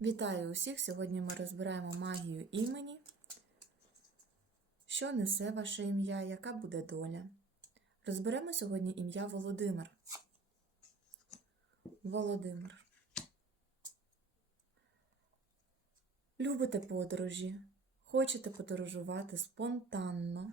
Вітаю усіх! Сьогодні ми розбираємо магію імені. Що несе ваше ім'я, яка буде доля? Розберемо сьогодні ім'я Володимир. Володимир. Любите подорожі, хочете подорожувати спонтанно,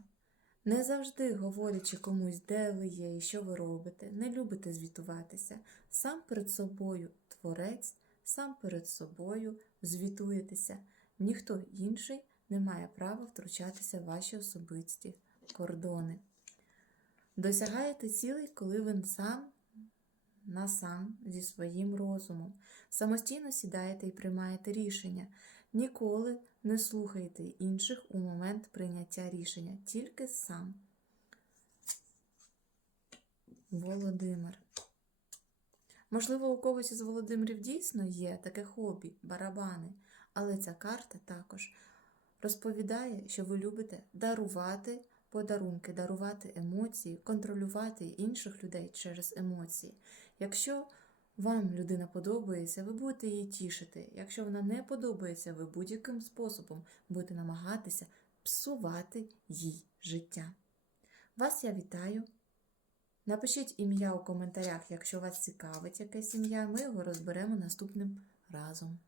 не завжди говорячи комусь, де ви є і що ви робите, не любите звітуватися. Сам перед собою творець, сам перед собою звітуєтеся. Ніхто інший не має права втручатися в ваші особисті кордони. Досягаєте цілей, коли ви сам на сам зі своїм розумом. Самостійно сідаєте і приймаєте рішення. Ніколи не слухайте інших у момент прийняття рішення, тільки сам. Володимир. Можливо, у когось із Володимирів дійсно є таке хобі, барабани, але ця карта також розповідає, що ви любите дарувати подарунки, дарувати емоції, контролювати інших людей через емоції. Якщо вам людина подобається, ви будете її тішити. Якщо вона не подобається, ви будь-яким способом будете намагатися псувати їй життя. Вас я вітаю. Напишіть ім'я у коментарях, якщо вас цікавить якесь ім'я, ми його розберемо наступним разом.